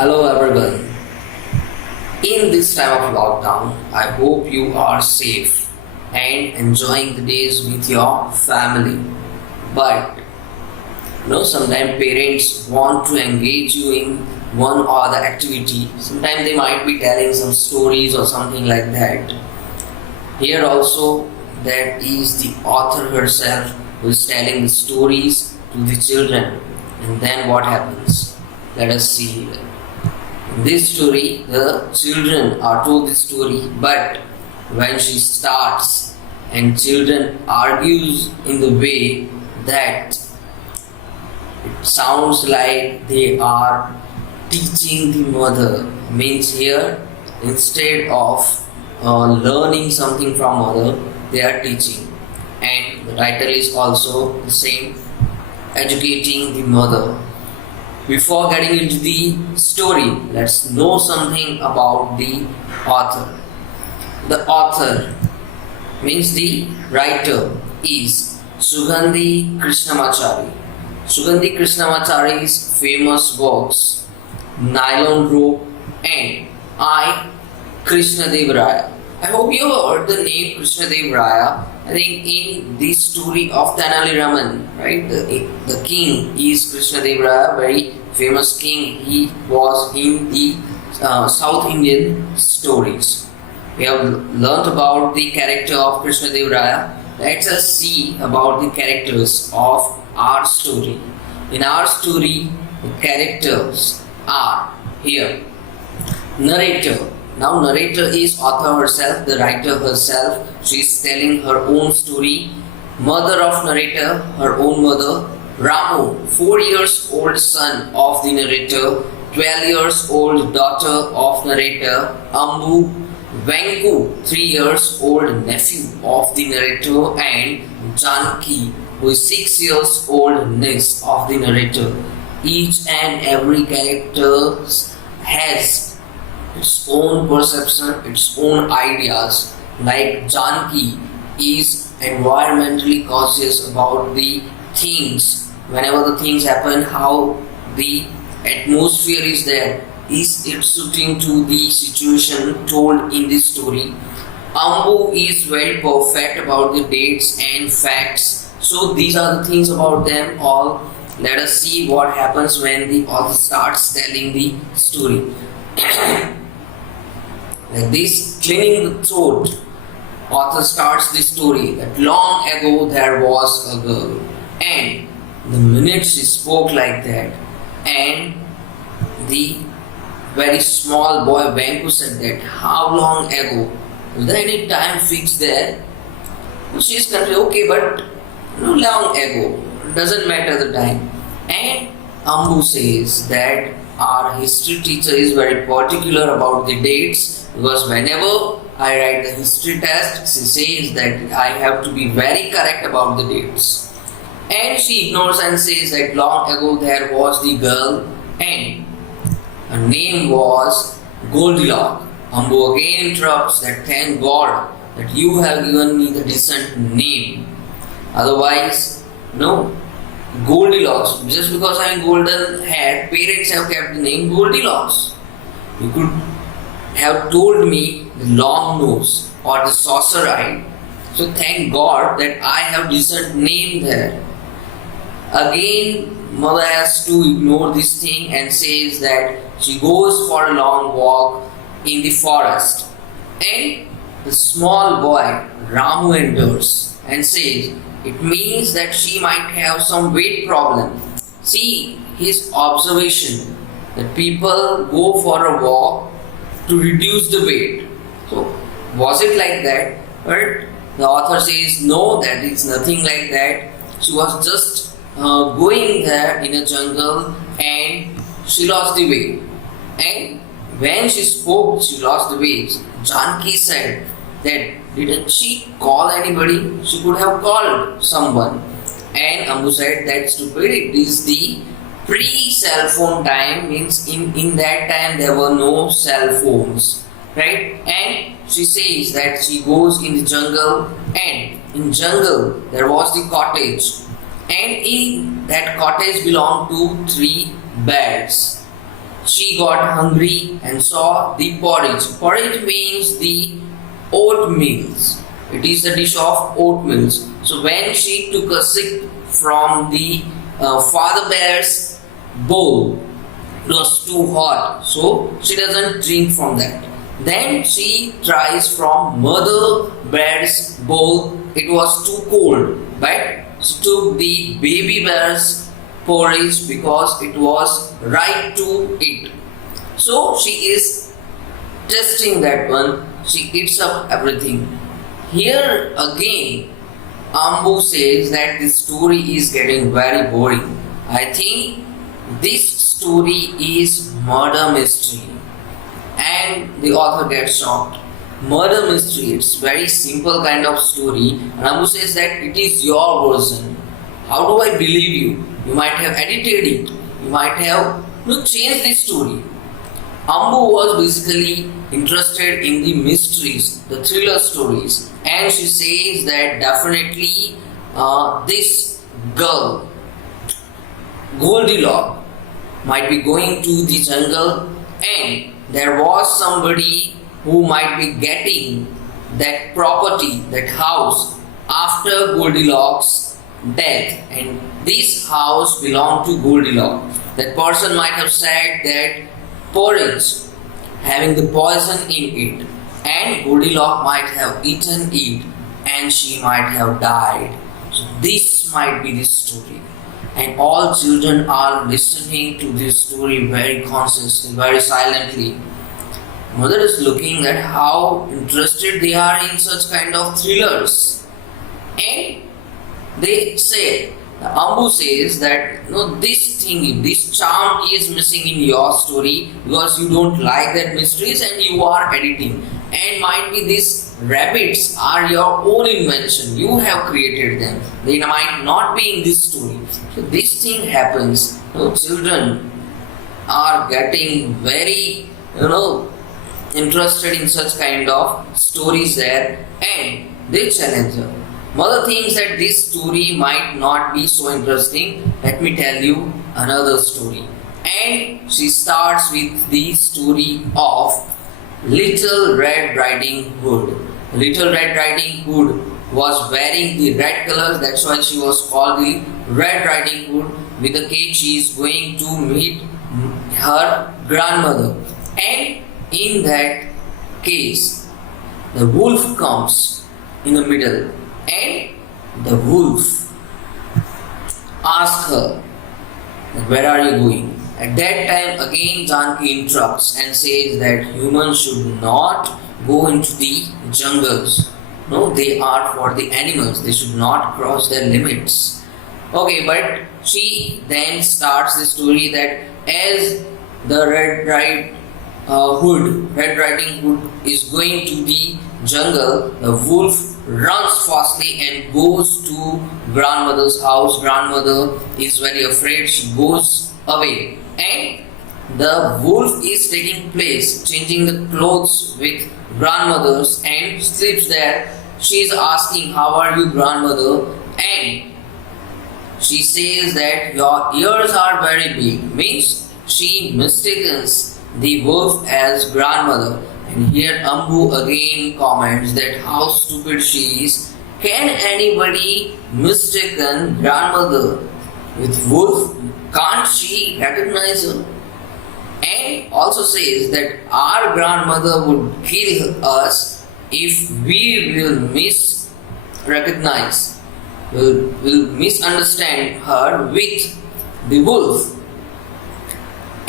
Hello everyone. In this time of lockdown, I hope you are safe and enjoying the days with your family. But sometimes parents want to engage you in one or the activity. Sometimes they might be telling some stories or something like that. Here also, that is the author herself who is telling the stories to the children. And then what happens? Let us see here. In this story, the children are told the story, but when she starts and children argues in the way that it sounds like they are teaching the mother, means here instead of learning something from mother, they are teaching, and the title is also the same, educating the mother. Before getting into the story, let's know something about the author. The author means the writer is Sugandhi Krishnamachari. Sugandhi Krishnamachari's famous works Nylon Rope and I Krishna Dev Raya. I hope you heard the name Krishna Dev Raya. I think in the story of Tenali Raman, right? The king is Krishna Dev Raya, very famous king. He was in the South Indian stories. We have learnt about the character of Krishna Dev Raya. Let us see about the characters of our story. In our story, the characters are here. Narrator. Now narrator is author herself, the writer herself. She is telling her own story. Mother of narrator, her own mother. Ramu, 4 years old son of the narrator. 12 years old daughter of narrator. Ambu, Venku, 3 years old nephew of the narrator. And Janaki, who is 6 years old niece of the narrator. Each and every character has its own perception, its own ideas. Like Janaki is environmentally conscious about the things. Whenever the things happen, how the atmosphere is there, is it suiting to the situation told in this story. Ambu is very perfect about the dates and facts. So these are the things about them all. Let us see what happens when the author starts telling the story. Like this, cleaning the throat, author starts the story that long ago there was a girl, and the minute she spoke like that, and the very small boy Venku said that, how long ago? Is there any time fixed there? She is confused, okay, but no long ago, doesn't matter the time. And Ambu says that our history teacher is very particular about the dates, because whenever I write the history test, she says that I have to be very correct about the dates. And she ignores and says that long ago there was the girl and her name was Goldilocks. Ambu again interrupts that, thank God that you have given me the decent name. Otherwise, no. Goldilocks, just because I am golden haired, parents have kept the name Goldilocks. You could have told me the long nose or the saucer eye. So thank God that I have decent name there. Again, mother has to ignore this thing and says that she goes for a long walk in the forest. And the small boy Ramu enters and says, it means that she might have some weight problem. See his observation that people go for a walk to reduce the weight. So was it like that? But the author says no, that is nothing like that. She was just going there in a jungle and she lost the way. And when she spoke, she lost the way. Janaki said that didn't she call anybody? She could have called someone. And Ambu said that's stupid. It is the pre-cell phone time, means in that time there were no cell phones, right? And she says that she goes in the jungle, and in jungle there was the cottage, and in that cottage belonged to 3 beds. she got hungry and saw the porridge. Porridge means the oatmeals. It is a dish of oatmeals. So when she took a sip from the father bear's bowl, it was too hot, so she doesn't drink from that. Then she tries from mother bear's bowl. It was too cold, but she took the baby bear's porridge because it was right to eat. So she is testing that one. She eats up everything. Here again, Ambu says that this story is getting very boring. I think this story is murder mystery, and the author gets shocked. Murder mystery, it's very simple kind of story. And Ambu says that it is your version. How do I believe you? You might have edited it. You might have changed the story. Ambu was basically interested in the mysteries, the thriller stories, and she says that definitely this girl, Goldilocks, might be going to the jungle, and there was somebody who might be getting that property, that house, after Goldilocks' death, and this house belonged to Goldilocks. That person might have said that porridge having the poison in it, and Goldilocks might have eaten it and she might have died. So this might be the story. And all children are listening to this story very consciously, very silently. Mother is looking at how interested they are in such kind of thrillers. And they say, Ambu says that this thing, this charm is missing in your story because you don't like that mysteries and you are editing. And might be these rabbits are your own invention. You have created them. They might not be in this story. So this thing happens. Children are getting very, interested in such kind of stories there, and they challenge her. Mother thinks that this story might not be so interesting. Let me tell you another story. And she starts with the story of Little Red Riding Hood. Little Red Riding Hood was wearing the red color, that's why she was called the Red Riding Hood. With a cage, she is going to meet her grandmother. And in that case, the wolf comes in the middle. And the wolf asks her, where are you going? At that time, again Janki interrupts and says that humans should not go into the jungles. No, they are for the animals. They should not cross their limits. Okay, but she then starts the story that as the Red Riding Hood is going to the jungle, the wolf runs fastly and goes to grandmother's house. Grandmother is very afraid. She goes away, and the wolf is taking place, changing the clothes with grandmother's, and sleeps there. She is asking, how are you, grandmother? And she says that your ears are very big. Means she mistakes the wolf as grandmother. And here Ambu again comments that how stupid she is. Can anybody mistaken grandmother with wolf? Can't she recognize her? And also says that our grandmother would kill us if we will misrecognize, will misunderstand her with the wolf.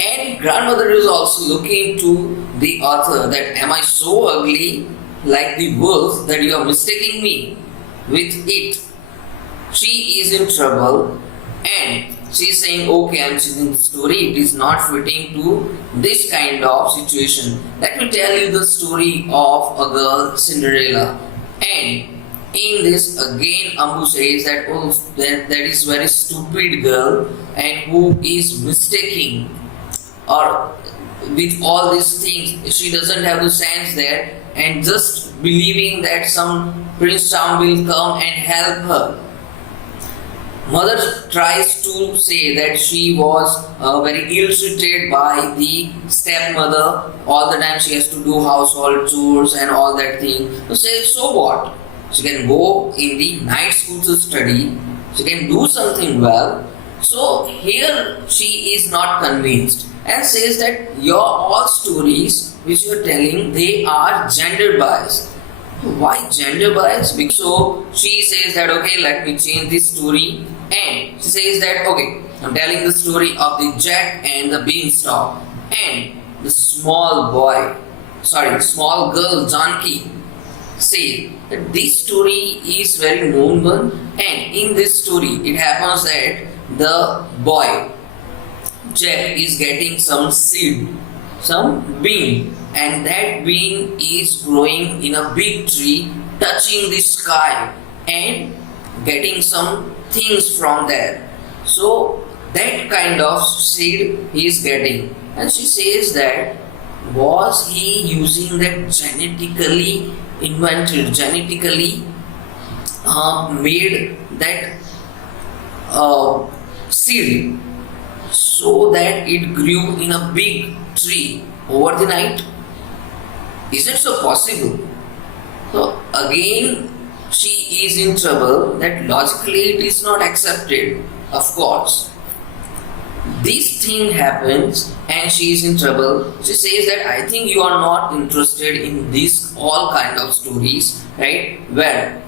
And grandmother is also looking to the author that am I so ugly like the wolf that you are mistaking me with it? She is in trouble and she is saying, okay, I am changing the story. It is not fitting to this kind of situation. Let me tell you the story of a girl, Cinderella. And in this again Ambu says that that is very stupid girl and who is mistaking or with all these things. She doesn't have the sense there and just believing that some Prince Charm will come and help her. Mother tries to say that she was very ill-treated by the stepmother. All the time she has to do household chores and all that thing. So say, so what? She can go in the night school to study. She can do something well. So here she is not convinced and says that your all stories which you are telling, they are gender biased. Why gender bias? Because so she says that okay, let me change this story, and she says that okay, I'm telling the story of the Jack and the Beanstalk and the small girl Janki. Say that this story is very known one, and in this story it happens that the boy Jack is getting some seed, some bean, and that bean is growing in a big tree, touching the sky and getting some things from there. So that kind of seed he is getting, and she says that was he using that genetically invented, genetically made that seed so that it grew in a big tree over the night? Is it so possible? So again, she is in trouble that logically it is not accepted. Of course, this thing happens and she is in trouble. She says that I think you are not interested in this all kind of stories, right? Where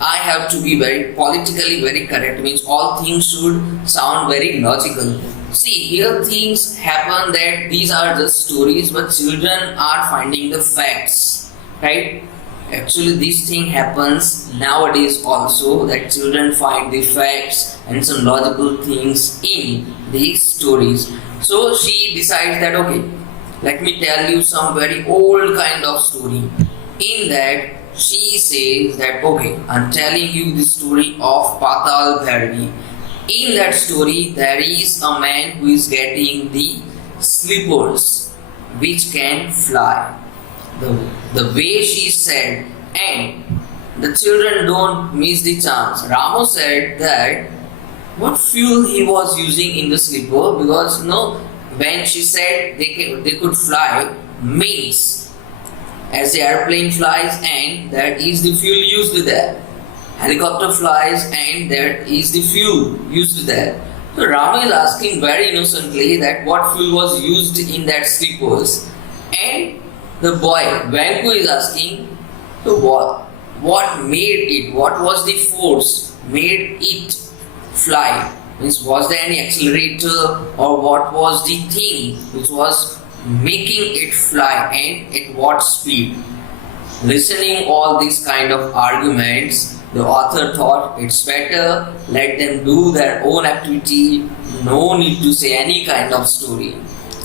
I have to be very politically very correct, means all things should sound very logical. See, here things happen that these are just stories, but children are finding the facts, right? Actually, this thing happens nowadays also, that children find the facts and some logical things in these stories. So she decides that okay, let me tell you some very old kind of story. In that, she says that okay, I'm telling you the story of Patal Bhairavi. In that story, there is a man who is getting the slippers which can fly. The way she said, and the children don't miss the chance. Ramo said that what fuel he was using in the slipper, because no, when she said they could fly, means as the airplane flies and that is the fuel used there. Helicopter flies and there is the fuel used there. So Rama is asking very innocently that what fuel was used in that slippers, and the boy Vanku is asking, so what made it? What was the force made it fly? Means was there any accelerator, or what was the thing which was making it fly, and at what speed? Listening all these kind of arguments, the author thought it's better let them do their own activity, no need to say any kind of story.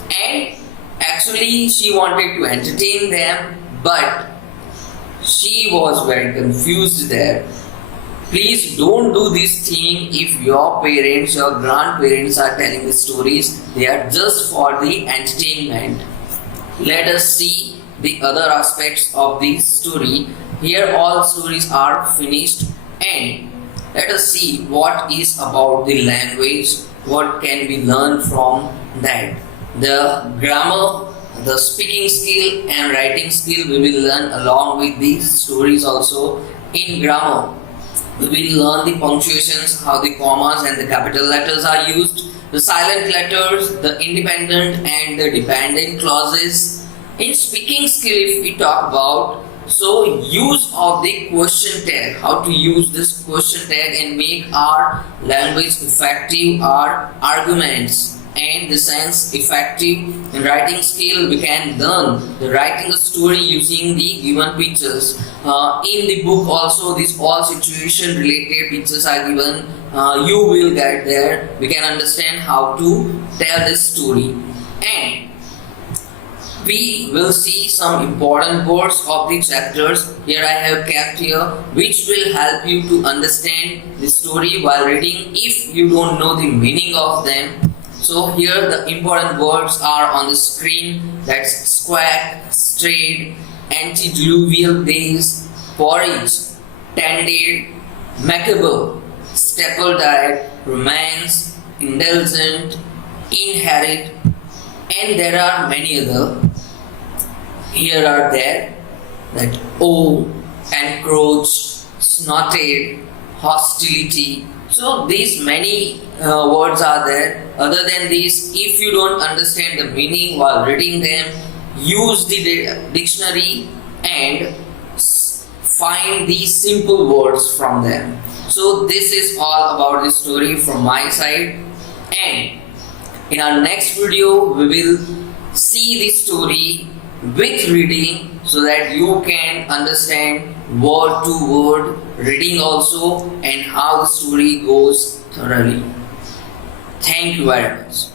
And actually she wanted to entertain them, but she was very confused there. Please don't do this thing if your parents, your grandparents are telling the stories. They are just for the entertainment. Let us see the other aspects of the story. Here all stories are finished, and let us see what is about the language, what can we learn from that. The grammar, the speaking skill and writing skill we will learn along with these stories also. In grammar, we will learn the punctuations, how the commas and the capital letters are used, the silent letters, the independent and the dependent clauses. In speaking skill, if we talk about, so use of the question tag, how to use this question tag and make our language effective, our arguments and the sense effective. In writing skill, we can learn the writing a story using the given pictures. In the book also, these all situation related pictures are given. You will get there. We can understand how to tell this story. And we will see some important words of the chapters. Here I have kept here, which will help you to understand the story while reading if you don't know the meaning of them. So here the important words are on the screen. That's squack, strayed, antediluvial days, porridge, tended, macabre, staple diet, romance, indulgent, inherit, and there are many other. Here are there that O, encroached, snorted, hostility. So these many words are there. Other than these, if you don't understand the meaning while reading them, use the dictionary and find these simple words from them. So this is all about the story from my side, and in our next video we will see the story with reading so that you can understand word to word reading also and how the story goes thoroughly. Thank you very much.